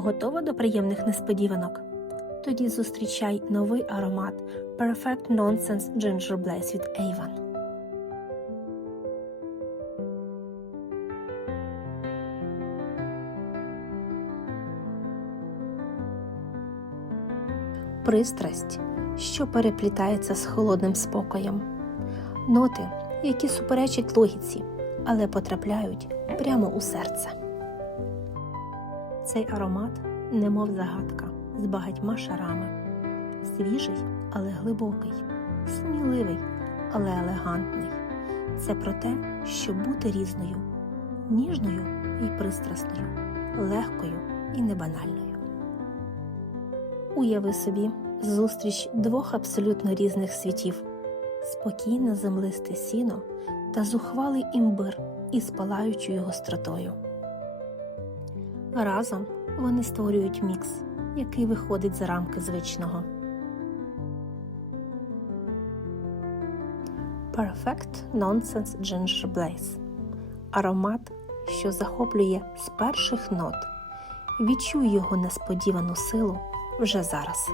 Готова до приємних несподіванок? Тоді зустрічай новий аромат Perfect Nonsense Ginger Blaze від Avon. Пристрасть, що переплітається з холодним спокоєм. Ноти, які суперечать логіці, але потрапляють прямо у серце. Цей аромат немов загадка з багатьма шарами. Свіжий, але глибокий, сміливий, але елегантний. Це про те, щоб бути різною, ніжною і пристрасною, легкою і небанальною. Уяви собі зустріч двох абсолютно різних світів: спокійне землисте сіно та зухвалий імбир із палаючою гостротою. Разом вони створюють мікс, який виходить за рамки звичного. Perfect Nonsense Ginger Blaze аромат, що захоплює з перших нот. Відчуй його несподівану силу вже зараз.